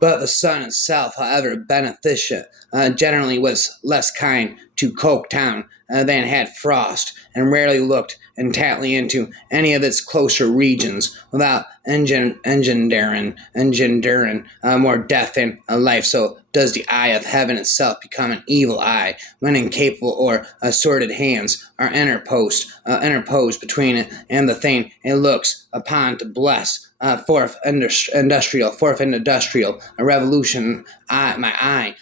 But the sun itself, however beneficent, generally was less kind to Coketown than had frost, and rarely looked intently into any of its closer regions without engendering more death in life. So does the eye of heaven itself become an evil eye when incapable or sordid hands are interposed between it and the thing it looks upon to bless. Fourth industrial revolution. My eye.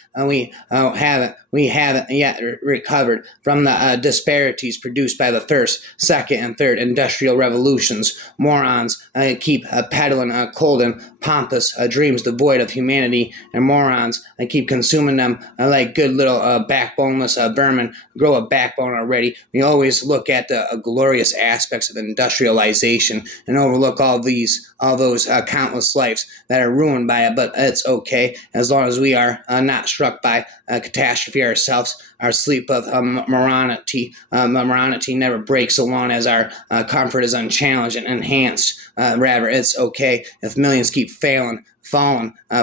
We haven't yet recovered from the disparities produced by the first, second, and third industrial revolutions. Morons keep peddling cold and pompous dreams devoid of humanity, and morons keep consuming them like good little backboneless vermin. Grow a backbone already. We always look at the glorious aspects of industrialization and overlook all those countless lives that are ruined by it. But it's okay as long as we are not struck by catastrophe ourselves. Our sleep of morality never breaks so long as our comfort is unchallenged and enhanced. Rather, it's okay if millions keep falling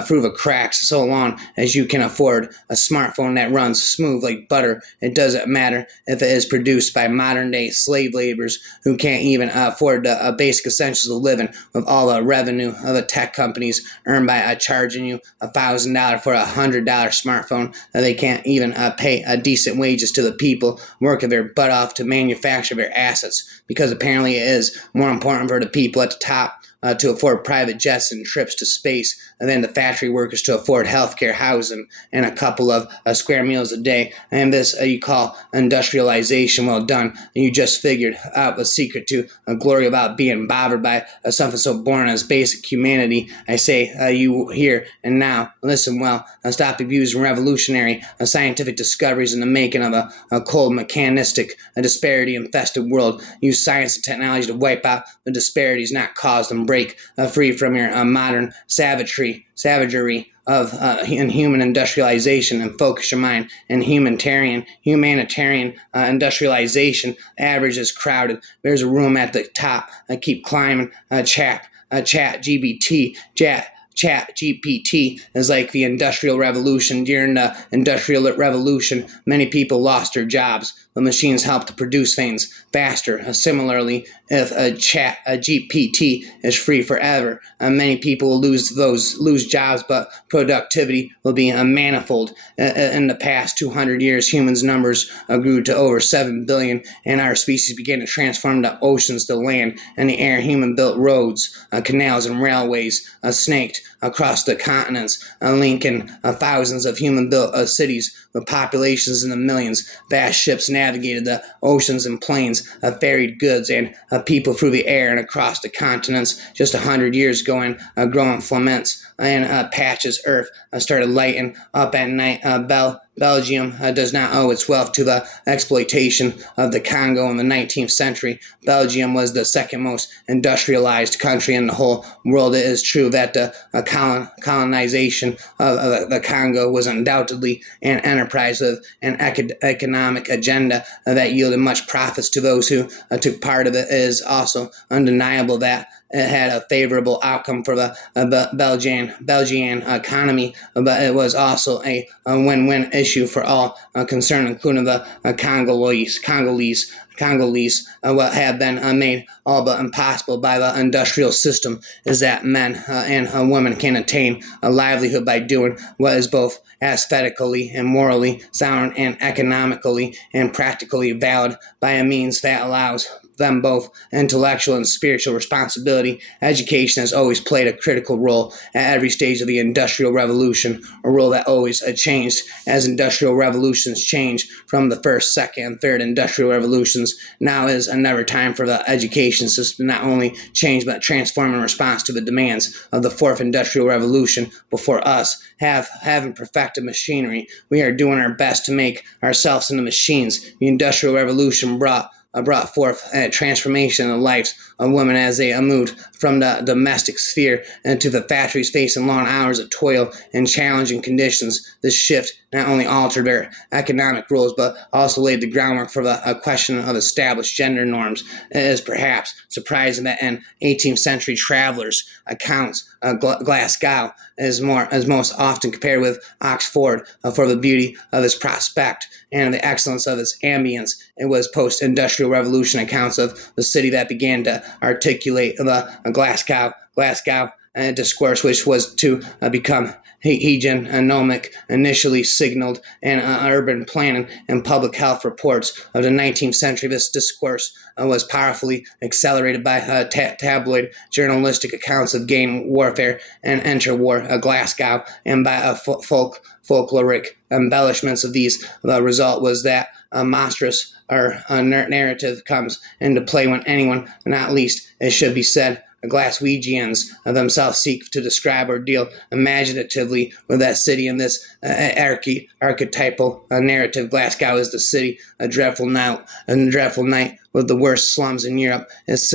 through the cracks so long as you can afford a smartphone that runs smooth like butter. It doesn't matter if it is produced by modern day slave laborers who can't even afford the basic essentials of living, with all the revenue of the tech companies earned by charging you $1,000 for $100 smartphone. They can't even pay decent wages to the people working their butt off to manufacture their assets, because apparently it is more important for the people at the top to afford private jets and trips to space, and then the factory workers to afford healthcare, housing, and a couple of square meals a day. And this you call industrialization. Well done. You just figured out the secret to glory about being bothered by something so boring as basic humanity. I say you here and now. Listen well. Stop abusing revolutionary scientific discoveries in the making of a cold, mechanistic, disparity-infested world. Use science and technology to wipe out the disparities, not cause them. Break free from your modern savagery of inhuman industrialization, and focus your mind in humanitarian industrialization. Average is crowded. There's a room at the top. Keep climbing. Chat GPT is like the Industrial Revolution. During the Industrial Revolution, many people lost their jobs. The machines helped to produce things faster. Similarly, if a GPT is free forever, many people will lose jobs, but productivity will be manifold. In the past 200 years, humans' numbers grew to over 7 billion, and our species began to transform the oceans, the land, and the air. Human-built roads, canals, and railways snaked across the continents, linking thousands of human-built cities with populations in the millions. Vast ships navigated the oceans and plains, ferried goods and people through the air and across the continents. Just 100 years ago, and growing flaments and patches earth started lighting up at night. Belgium does not owe its wealth to the exploitation of the Congo in the 19th century. Belgium was the second most industrialized country in the whole world. It is true that the colonization of the Congo was undoubtedly an enterprise of an economic agenda that yielded much profits to those who took part of it. It is also undeniable that it had a favorable outcome for the Belgian economy, but it was also a win-win issue for all concerned, including the Congolese. What have been made all but impossible by the industrial system is that men and women can attain a livelihood by doing what is both aesthetically and morally sound and economically and practically valid, by a means that allows them both intellectual and spiritual responsibility. Education has always played a critical role at every stage of the Industrial Revolution, a role that always changed as industrial revolutions change from the first, second, and third industrial revolutions. Now is another time for the education system not only change but transform in response to the demands of the fourth industrial revolution. Before us haven't perfected machinery, we are doing our best to make ourselves into machines. The Industrial Revolution brought forth a transformation in the lives of women as they moved from the domestic sphere into the factories, facing long hours of toil and challenging conditions. This shift not only altered their economic rules, but also laid the groundwork for a question of established gender norms. It is perhaps surprising that in 18th century travelers' accounts, Glasgow is most often compared with Oxford for the beauty of its prospect and the excellence of its ambience. It was post-industrial revolution accounts of the city that began to articulate the Glasgow discourse, which was to become hegemonic, initially signaled in urban planning and public health reports of the 19th century. This discourse was powerfully accelerated by tabloid journalistic accounts of gang warfare and interwar Glasgow, and by folkloric embellishments of these. The result was that a monstrous narrative comes into play when anyone, not least, it should be said, Glaswegians themselves seek to describe or deal imaginatively with that city in this archetypal narrative. Glasgow is the city, a dreadful night with the worst slums in Europe, as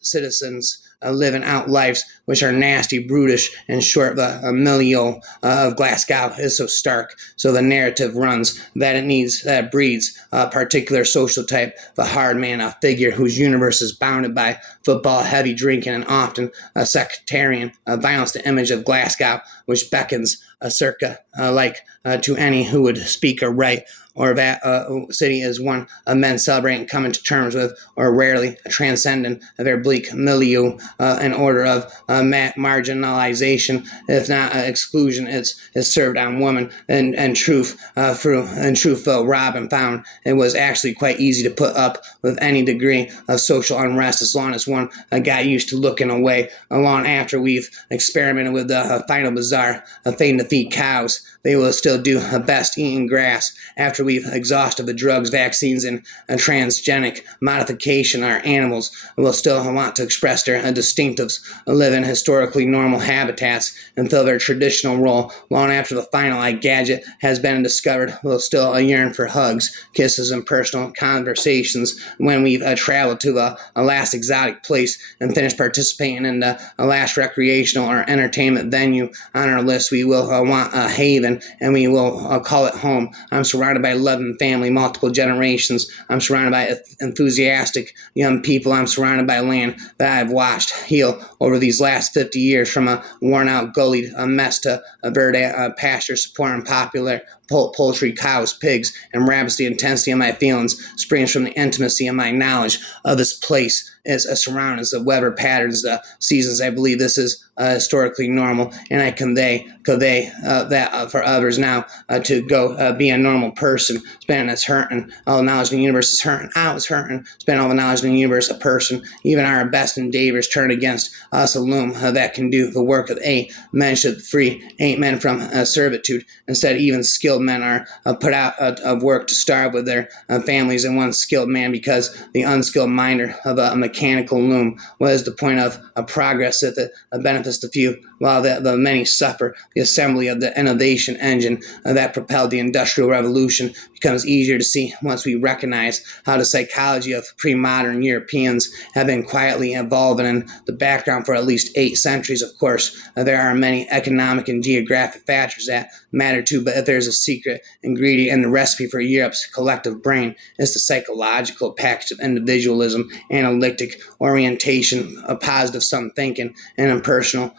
citizens living out lives which are nasty, brutish, and short. The milieu of Glasgow is so stark, so the narrative runs that it breeds a particular social type, the hard man, a figure whose universe is bounded by football, heavy drinking, and often a sectarian violence. The image of Glasgow, which beckons to any who would speak or write, or that city is one of men celebrating coming to terms with, or rarely transcending their bleak milieu in order of marginalization, if not exclusion. It's served on women, and truth though Robin found it was actually quite easy to put up with any degree of social unrest as long as one got used to looking away. Long after we've experimented with the final bizarre thing to feed cows, they will still do best eating grass. After we've exhausted the drugs, vaccines, and transgenic modification, our animals will still want to express their distinctives, live in historically normal habitats, and fill their traditional role. Long after the final gadget has been discovered, we'll still yearn for hugs, kisses, and personal conversations. When we've traveled to the last exotic place and finished participating in the last recreational or entertainment venue on our list, we will want a haven, and we will call it home. I'm surrounded by loving family, multiple generations. I'm surrounded by enthusiastic young people. I'm surrounded by land that I've watched heal over these last 50 years, from a worn-out gullied mess to a verdant pasture supporting popular poultry, cows, pigs, and rabbits. The intensity of my feelings springs from the intimacy of my knowledge of this place, its surroundings, the weather patterns, the seasons. I believe this is historically normal, and I convey that for others now to go be a normal person. Spending that's hurting, all the knowledge in the universe is hurting. I was hurting. Spend all the knowledge in the universe, a person. Even our best endeavors turn against us a loom that can do the work of 8 men should free 8 men from servitude. Instead, even skilled men are put out of work to starve with their families, and one skilled man, because the unskilled minder of a mechanical loom. What is the point of progress if it benefits the few while the many suffer? The assembly of the innovation engine that propelled the Industrial Revolution becomes easier to see once we recognize how the psychology of pre-modern Europeans have been quietly evolving in the background for at least 8 centuries. Of course, there are many economic and geographic factors that matter too, but if there's a secret ingredient in the recipe for Europe's collective brain, it's the psychological package of individualism, analytic orientation, a positive sum thinking, and impersonal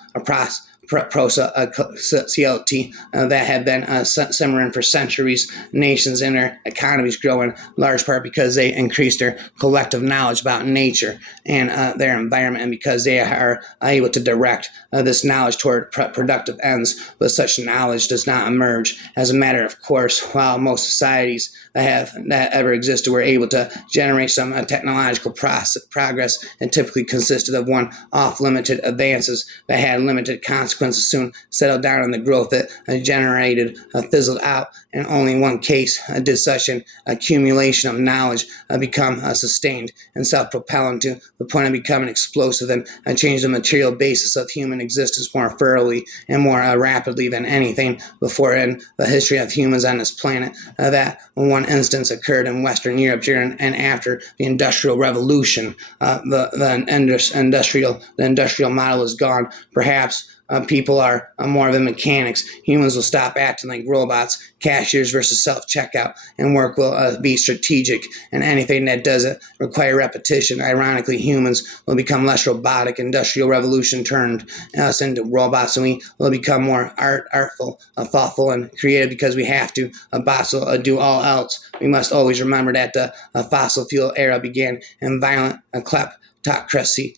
sociality that have been simmering for centuries. Nations and their economies grow in large part because they increase their collective knowledge about nature and their environment, and because they are able to direct this knowledge toward productive ends. But such knowledge does not emerge as a matter of course. While most societies that ever existed were able to generate some technological progress, and typically consisted of one off-limited advances that had limited consequences, soon settled down, and the growth that generated fizzled out. In only one case did such an accumulation of knowledge become sustained and self-propelling to the point of becoming explosive, and change the material basis of human existence more thoroughly and more rapidly than anything before in the history of humans on this planet. That one instance occurred in Western Europe during and after the Industrial Revolution. The industrial model is gone. Perhaps people are more than mechanics. Humans will stop acting like robots, cashiers versus self-checkout, and work will be strategic. And anything that doesn't require repetition, ironically, humans will become less robotic. Industrial revolution turned us into robots, and we will become more artful, thoughtful, and creative because we have to. Bots will do all else. We must always remember that the fossil fuel era began in violent kleptocracy,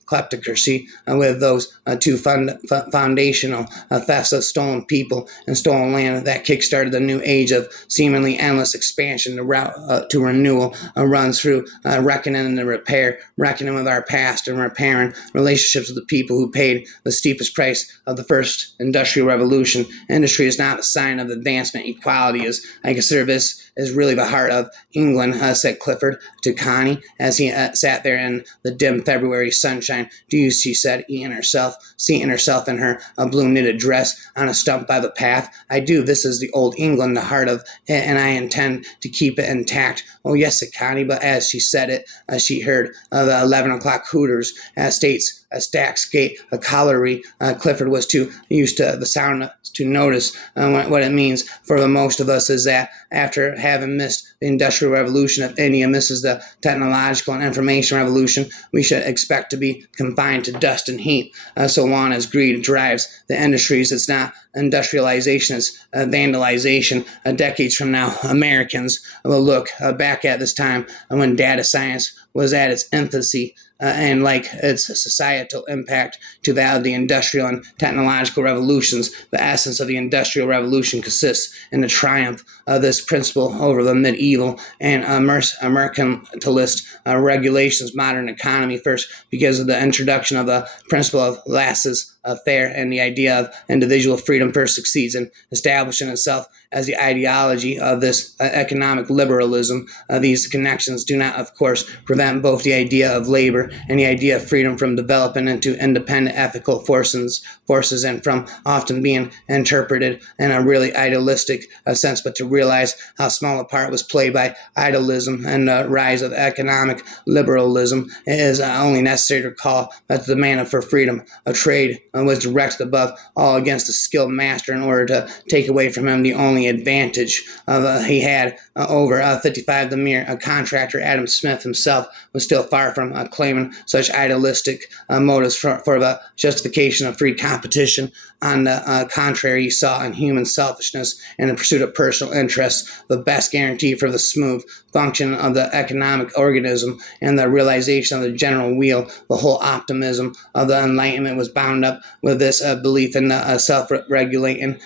with those two foundational thefts of stolen people and stolen land that kickstarted the new age of seemingly endless expansion. The route to renewal runs through reckoning and repair, reckoning with our past and repairing relationships with the people who paid the steepest price of the first industrial revolution. Industry is not a sign of advancement. Equality is. I consider this is really the heart of England, said Clifford to Connie as he sat there in the dim February sunshine. Do you, she said, seating herself in her blue knitted dress on a stump by the path. I do. This is the old England, the heart of it, and I intend to keep it intact. Oh, yes, said Connie, but as she said it, she heard the 11 o'clock hooters, states a Stacks Gate, a colliery. Clifford was too used to the sound to notice what it means. For the most of us is that after having missed the Industrial Revolution, if India misses the technological and information revolution, we should expect to be confined to dust and heat, so long as greed drives the industries. It's not industrialization, it's vandalization. Decades from now, Americans will look back at this time when data science was at its infancy, and like its societal impact to that of the industrial and technological revolutions. The essence of the Industrial Revolution consists in the triumph of this principle over the medieval and mercantilist regulations. Modern economy first because of the introduction of the principle of laissez-faire, and the idea of individual freedom first succeeds in establishing itself as the ideology of this economic liberalism. These connections do not, of course, prevent both the idea of labor and the idea of freedom from developing into independent ethical forces and from often being interpreted in a really idealistic sense, but to realize how small a part was played by idealism and the rise of economic liberalism, it is only necessary to recall that the demand for freedom of trade was directed above all against the skilled master in order to take away from him the only advantage he had over 55. The mere contractor Adam Smith himself was still far from claiming such idealistic motives for the justification of free competition. On the contrary, he saw in human selfishness and the pursuit of personal interests the best guarantee for the smooth function of the economic organism and the realization of the general weal. The whole optimism of the Enlightenment was bound up with this belief in the self-regulating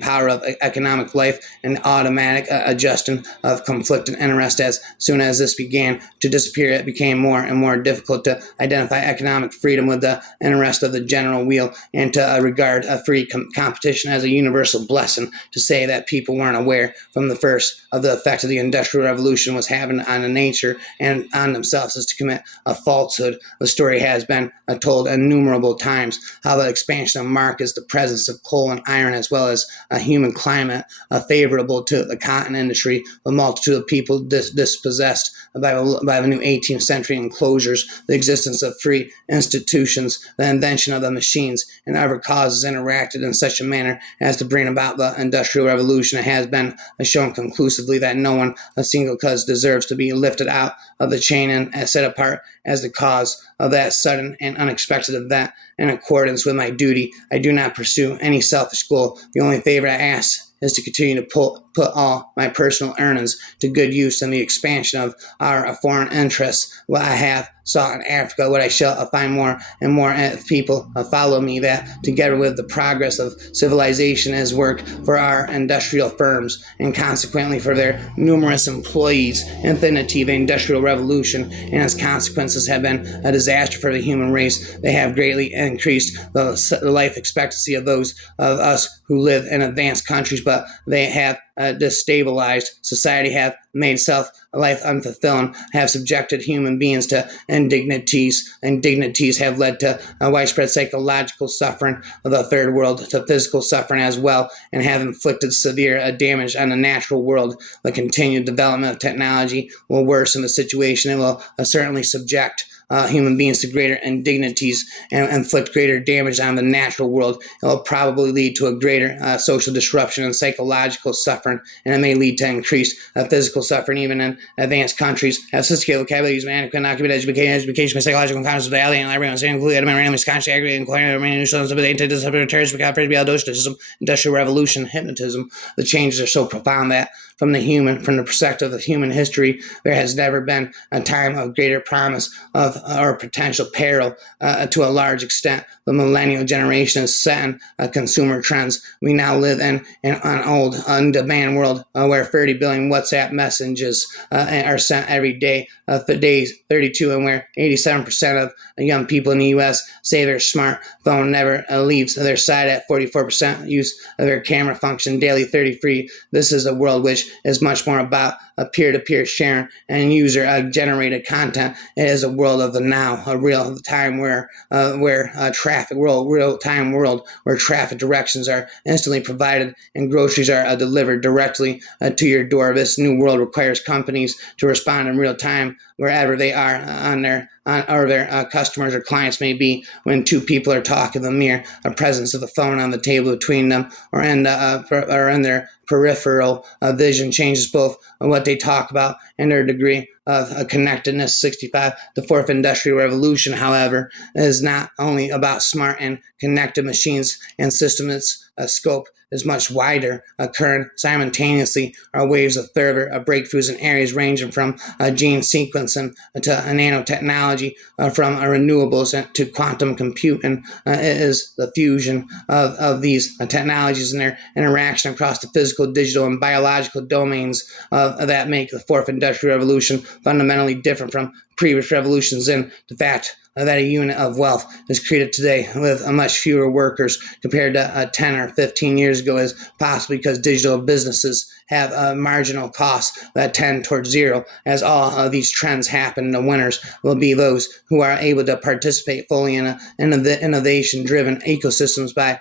power of economic life and automatic adjusting of conflicting interests. As soon as this began to disappear, it became more and more difficult to identify economic freedom with the interest of the general weal and to regard free competition as a universal blessing. To say that people weren't aware from the first of the effect of the Industrial Revolution was having on the nature and on themselves is to commit a falsehood. The story has been told innumerable times how the expansion of markets, the presence of coal and iron, as well as a human climate favorable to the cotton industry, the multitude of people dispossessed by the new 18th century enclosures, the existence of free institutions, the invention of the machines, and other causes interacted in such a manner as to bring about the Industrial Revolution. It has been shown conclusively that no one, a single cause, deserves to be lifted out of the chain and set apart as the cause of that sudden and unexpected event. In accordance with my duty, I do not pursue any selfish goal. The only favor I ask is to continue to put all my personal earnings to good use in the expansion of our foreign interests. What I have sought in Africa, what I shall find more and more if people follow me, that together with the progress of civilization is work for our industrial firms and consequently for their numerous employees. Infinity, the Industrial Revolution and its consequences have been a disaster for the human race. They have greatly increased the life expectancy of those of us who live in advanced countries, but they have destabilized society, have made life unfulfilling, have subjected human beings to indignities. Indignities have led to widespread psychological suffering of the third world, to physical suffering as well, and have inflicted severe damage on the natural world. The continued development of technology will worsen the situation. It will certainly subject human beings to greater indignities and inflict greater damage on the natural world. It will probably lead to a greater social disruption and psychological suffering, and it may lead to increased physical suffering even in advanced countries. Have sophisticated vocabularies, adequate occupied education, psychological conscious value, and everyone's included randomly conscious aggregate inquiry, interdisciplinary terrorism, industrial revolution, hypnotism. The changes are so profound that from the perspective of human history, there has never been a time of greater promise of or potential peril to a large extent. The millennial generation is set in consumer trends. We now live in an old, on-demand world where 30 billion WhatsApp messages are sent every day for days 32, and where 87% of young people in the U.S. say their smartphone never leaves their side at 44% use of their camera function daily 33. This is a world which is much more about peer-to-peer sharing and user-generated content. It is a world of the now, a real-time real-time world where traffic directions are instantly provided and groceries are delivered directly to your door. This new world requires companies to respond in real time wherever they are or their customers or clients may be. When two people are talking, the mere presence of the phone on the table between them or in their peripheral vision changes both what they talk about and their degree of connectedness. 65. The fourth industrial revolution, however, is not only about smart and connected machines and systems. Its scope is much wider. Occurring simultaneously are waves of further breakthroughs in areas ranging from gene sequencing to nanotechnology, from renewables to quantum computing. It is the fusion of these technologies and their interaction across the physical, digital, and biological domains that make the fourth industrial revolution fundamentally different from previous revolutions in the fact that a unit of wealth is created today with much fewer workers compared to 10 or 15 years ago is possible because digital businesses have marginal costs that tend towards zero. As all of these trends happen, the winners will be those who are able to participate fully in innovation-driven ecosystems by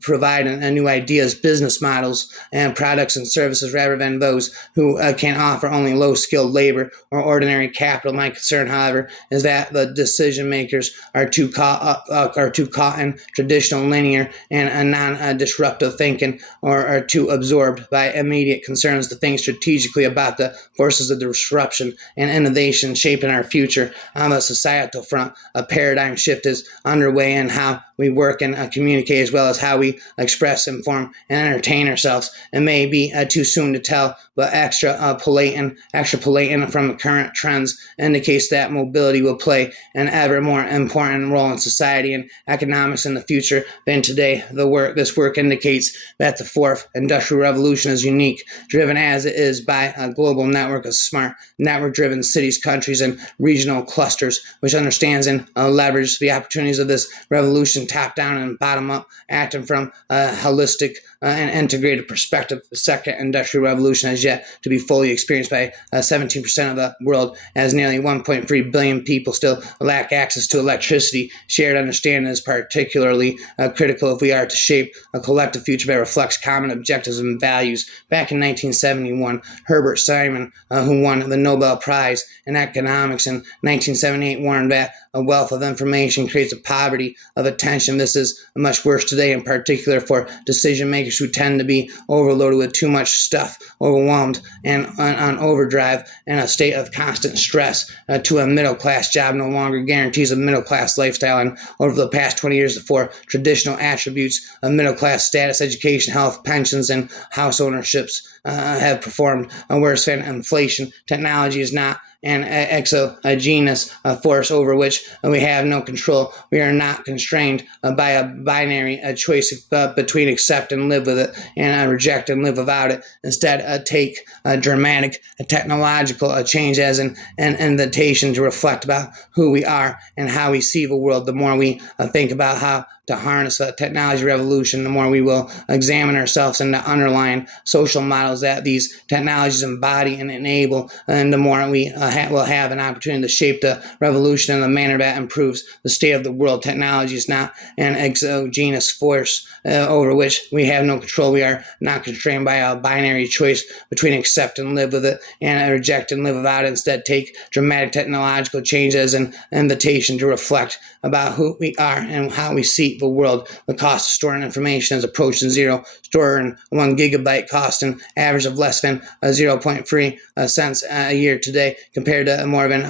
providing new ideas, business models, and products and services rather than those who can offer only low-skilled labor or ordinary capital. My concern, however, is that the decision makers are too caught in traditional, linear, and non-disruptive thinking, or are too absorbed by immediate concerns to think strategically about the forces of disruption and innovation shaping our future. On the societal front, a paradigm shift is underway in how we work and communicate, as well as how we express, inform, and entertain ourselves. It may be too soon to tell, but extrapolating from current trends indicates that mobility will play an ever more important role in society and economics in the future than today. This work indicates that the fourth industrial revolution is unique, driven as it is by a global network of smart, network-driven cities, countries, and regional clusters, which understands and leverages the opportunities of this revolution top-down and bottom-up, acting from a holistic and integrated perspective. The second industrial revolution has yet to be fully experienced by 17% of the world, as nearly 1.3 billion people still lack access to electricity. Shared understanding is particularly critical if we are to shape a collective future that reflects common objectives and values. Back in 1971, Herbert Simon, who won the Nobel Prize in Economics in 1978, warned that a wealth of information creates a poverty of attention. This is much worse today, in particular for decision makers who tend to be overloaded with too much stuff, overwhelmed, and on overdrive, in a state of constant stress. To a middle-class job no longer guarantees a middle-class lifestyle, and over the past 20 years, the four traditional attributes of middle-class status, education, health, pensions, and house ownerships have performed worse than inflation. Technology is not an exogenous force over which we have no control. We are not constrained by a binary choice between accept and live with it and reject and live without it. Instead, take a dramatic technological change as an invitation to reflect about who we are and how we see the world. The more we think about how to harness the technology revolution, the more we will examine ourselves and the underlying social models that these technologies embody and enable, and the more we will have an opportunity to shape the revolution in a manner that improves the state of the world. Technology is not an exogenous force over which we have no control. We are not constrained by a binary choice between accept and live with it and reject and live without it. Instead, take dramatic technological change as an invitation to reflect about who we are and how we see the world. The cost of storing information is approaching zero. Storing 1 gigabyte cost an average of less than 0.3 cents a year today, compared to more than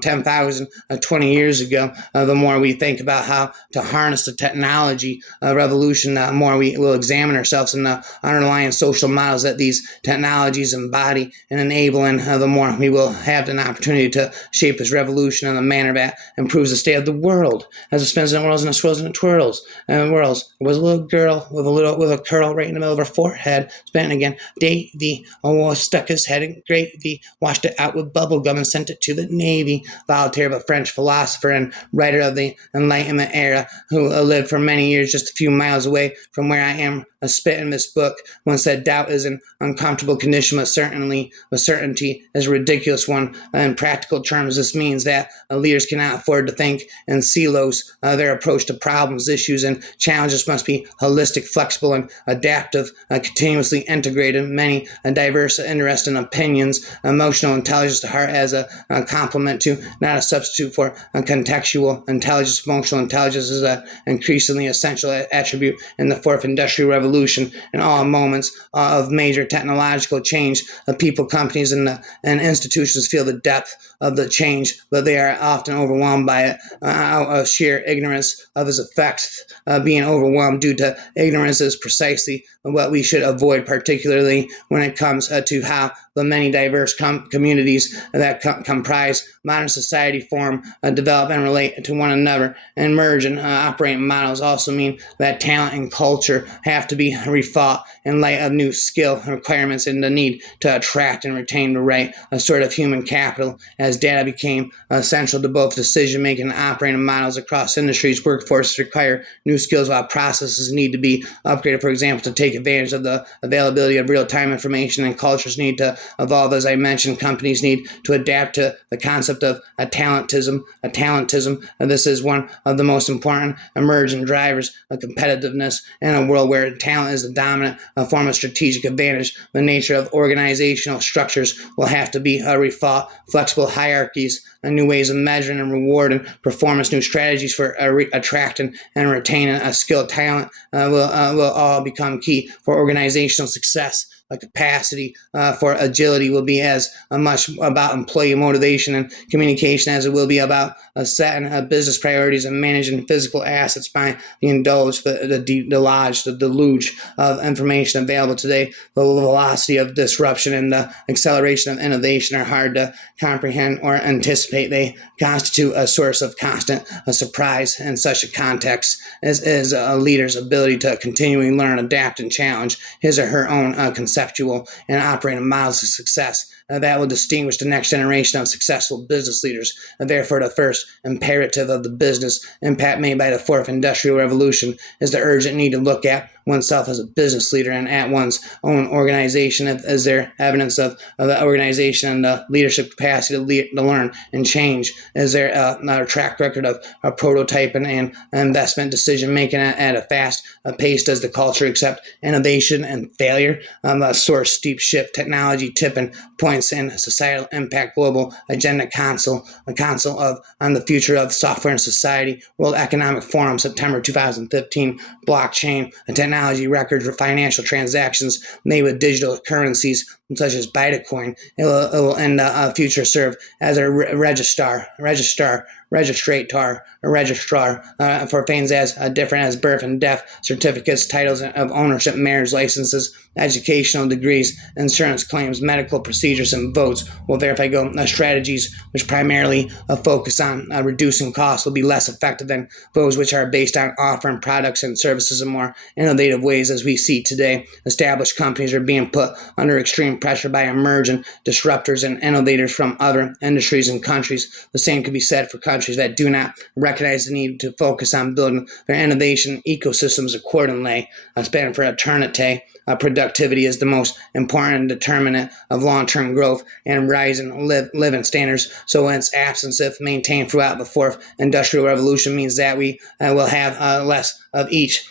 10,000 20 years ago. The more we think about how to harness the technology revolution, the more we will examine ourselves and the underlying social models that these technologies embody and enable, and the more we will have an opportunity to shape this revolution in a manner that improves the state of the world. As it spins and whirls and it swirls and it twirls and whirls, there was a little girl with a curl right in the middle of her forehead, spinning again. Davy stuck his head in gravy, washed it out with bubble gum and sent it to the Navy. Voltaire, a French philosopher and writer of the Enlightenment era, who lived for many years just a few miles away from where I am spitting this book, once said, doubt is an uncomfortable condition, but certainty is a ridiculous one. In practical terms, this means that leaders cannot afford to think in silos. Their approach to problems, issues, and challenges must be holistic, flexible, and adaptive, continuously integrated. Many diverse, interesting opinions, emotional intelligence to heart as a complement to, not a substitute for, contextual intelligence. Emotional intelligence is an increasingly essential attribute in the fourth industrial revolution. In all moments of major technological change, people, companies, and institutions feel the depth of the change, but they are often overwhelmed by it out of sheer ignorance of its effects. Being overwhelmed due to ignorance is precisely what we should avoid, particularly when it comes to how the many diverse communities that comprise modern society form, develop, and relate to one another. And merge and operating models also mean that talent and culture have to be rethought in light of new skill requirements and the need to attract and retain the right sort of human capital. As data became essential to both decision-making and operating models across industries, workforces require new skills while processes need to be upgraded, for example, to take advantage of the availability of real-time information, and cultures need to evolve. As I mentioned, companies need to adapt to the concept of a talentism. This is one of the most important emerging drivers of competitiveness in a world where talent is the dominant form of strategic advantage. The nature of organizational structures will have to be rethought. Flexible hierarchies, new ways of measuring and rewarding performance, new strategies for attracting and retaining a skilled talent will all become key for organizational success. A capacity for agility will be as much about employee motivation and communication as it will be about setting business priorities and managing physical assets by the indulge, the deluge of information available today. The velocity of disruption and the acceleration of innovation are hard to comprehend or anticipate. They constitute a source of constant surprise in such a context as a leader's ability to continually learn, adapt, and challenge his or her own conceptual and operating models of success. That will distinguish the next generation of successful business leaders. Therefore, the first imperative of the business impact made by the fourth industrial revolution is the urgent need to look at oneself as a business leader and at one's own organization. Is there evidence of the organization and the leadership capacity to learn and change? Is there a track record of prototyping and investment decision making at a fast pace? Does the culture accept innovation and failure? A source steep shift technology tipping points and societal impact global agenda council on the future of software and society, World Economic Forum, September 2015. Blockchain and technology records for financial transactions made with digital currencies such as Bitcoin. It will in the future serve as a registrar for things as different as birth and death certificates, titles of ownership, marriage licenses, educational degrees, insurance claims, medical procedures, and votes. Will verify strategies which primarily focus on reducing costs will be less effective than those which are based on offering products and services in more innovative ways. As we see today, established companies are being put under extreme sustained pressure by emergent disruptors and innovators from other industries and countries. The same could be said for countries that do not recognize the need to focus on building their innovation ecosystems accordingly. Span for eternity, productivity is the most important determinant of long-term growth and rising living standards. So in its absence, if maintained throughout the fourth industrial revolution, means that we will have less of each,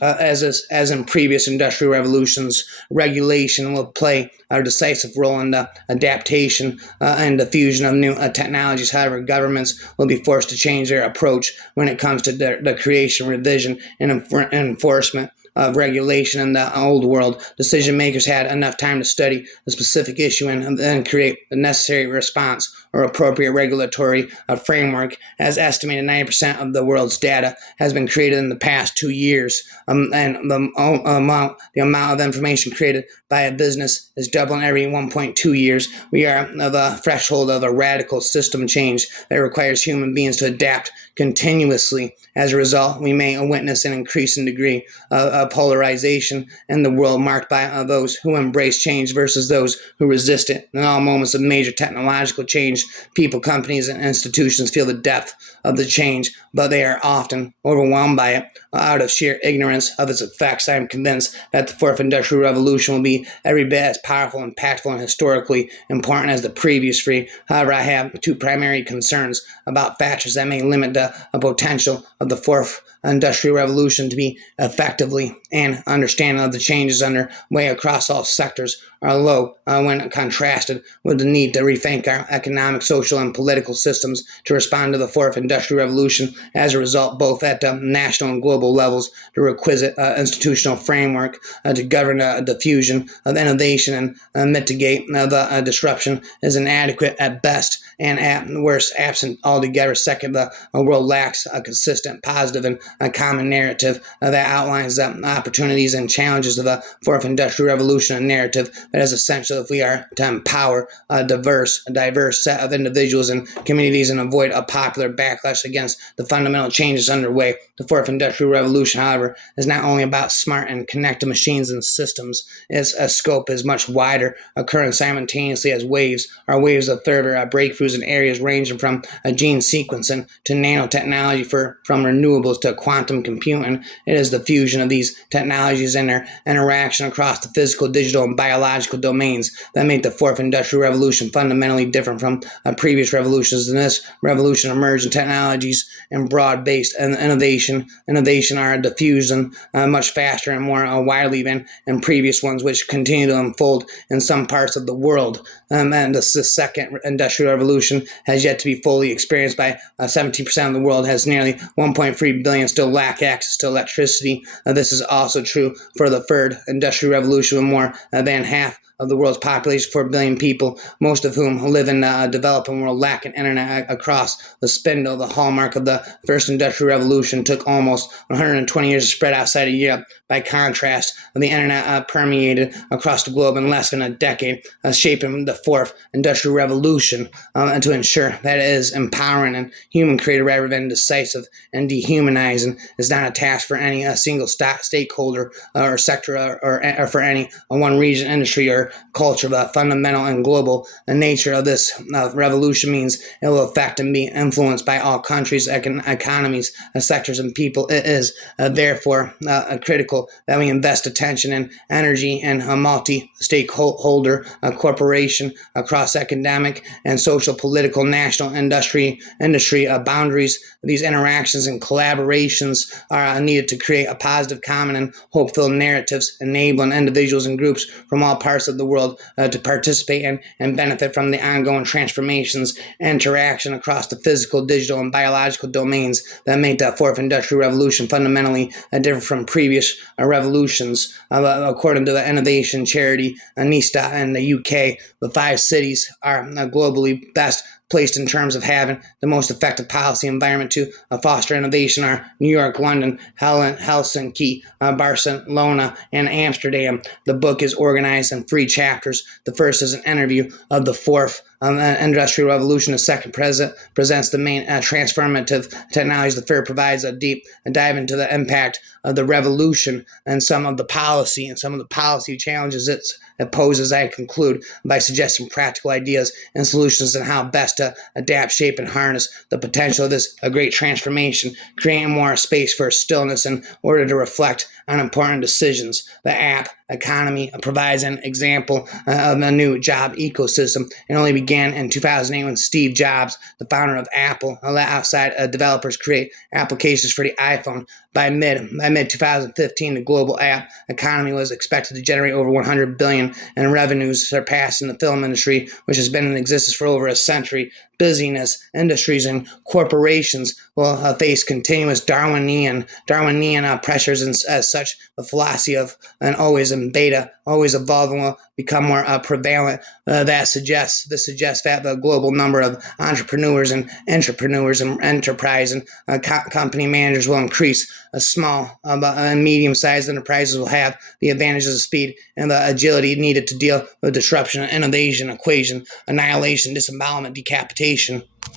as in previous industrial revolutions. Regulation will play a decisive role in the adaptation and diffusion of new technologies. However, governments will be forced to change their approach when it comes to the creation, revision, and enforcement of regulation. In the old world, decision makers had enough time to study the specific issue and then create the necessary response or appropriate regulatory framework. As estimated, 90% of the world's data has been created in the past 2 years, and the amount of information created by a business is doubling every 1.2 years. We are of a threshold of a radical system change that requires human beings to adapt continuously. As a result, we may witness an increasing degree of polarization in the world, marked by those who embrace change versus those who resist it. In all moments of major technological change, people, companies, and institutions feel the depth of the change, but they are often overwhelmed by it out of sheer ignorance of its effects. I am convinced that the fourth industrial revolution will be every bit as powerful, impactful, and historically important as the previous three. However, I have two primary concerns about factors that may limit the potential of the fourth industrial revolution to be effectively and understanding of the changes underway across all sectors are low when contrasted with the need to rethink our economic, social, and political systems to respond to the fourth industrial revolution. As a result, both at the national and global levels, the requisite institutional framework to govern the diffusion of innovation and mitigate the disruption is inadequate at best, and at worst, absent altogether. Second, the world lacks a consistent, positive, and a common narrative that outlines the opportunities and challenges of the fourth industrial revolution, a narrative that is essential if we are to empower a diverse set of individuals and communities and avoid a popular backlash against the fundamental changes underway. The fourth industrial revolution, however, is not only about smart and connected machines and systems. Its scope is much wider, occurring simultaneously as waves of further breakthroughs in areas ranging from gene sequencing to nanotechnology, from renewables to quantum computing. It is the fusion of these technologies and their interaction across the physical, digital, and biological domains that make the fourth industrial revolution fundamentally different from previous revolutions. In this revolution, emerging technologies and broad-based innovation are diffusing much faster and more widely than in previous ones, which continue to unfold in some parts of the world. And the second industrial revolution has yet to be fully experienced by 17% of the world, has nearly 1.3 billion still lack access to electricity. This is also true for the third industrial revolution, with more than half of the world's population, 4 billion people, most of whom live in the developing world, lack an internet across the spindle. The hallmark of the first industrial revolution took almost 120 years to spread outside of Europe. By contrast, the internet permeated across the globe in less than a decade, shaping the fourth industrial revolution to ensure that it is empowering and human-created rather than decisive and dehumanizing. Is not a task for any single stakeholder or sector or for any one region, industry, or culture. The fundamental and global nature of this revolution means it will affect and be influenced by all countries, economies, sectors, and people. It is therefore critical that we invest attention and energy in a multi-stakeholder cooperation across academic and social, political, national, industry boundaries. These interactions and collaborations are needed to create a positive, common, and hope-filled narratives, enabling individuals and groups from all parts of the world to participate and benefit from the ongoing transformations and interaction across the physical, digital, and biological domains that make the fourth industrial revolution fundamentally different from previous revolutions. According to the innovation charity Nista in the UK, the 5 cities are globally best placed in terms of having the most effective policy environment to foster innovation are New York, London, Helsinki, Barcelona, and Amsterdam. The book is organized in 3 chapters. The first is an interview of the fourth Industrial Revolution, the second presents the main transformative technologies. The third provides a deep dive into the impact of the revolution and some of the policy challenges it poses. I conclude by suggesting practical ideas and solutions on how best to adapt, shape, and harness the potential of this great transformation, creating more space for stillness in order to reflect on important decisions. The app economy provides an example of a new job ecosystem. It only began in 2008 when Steve Jobs, the founder of Apple, let outside developers create applications for the iPhone. By mid 2015, the global app economy was expected to generate over 100 billion in revenues, surpassing the film industry, which has been in existence for over a century. Busyness, industries, and corporations will face continuous Darwinian pressures, and as such, the philosophy of an always in beta, always evolving, will become more prevalent. This suggests that the global number of entrepreneurs and enterprise and company managers will increase. Small and medium-sized enterprises will have the advantages of speed and the agility needed to deal with disruption, innovation, equation, annihilation, disembowelment, decapitation.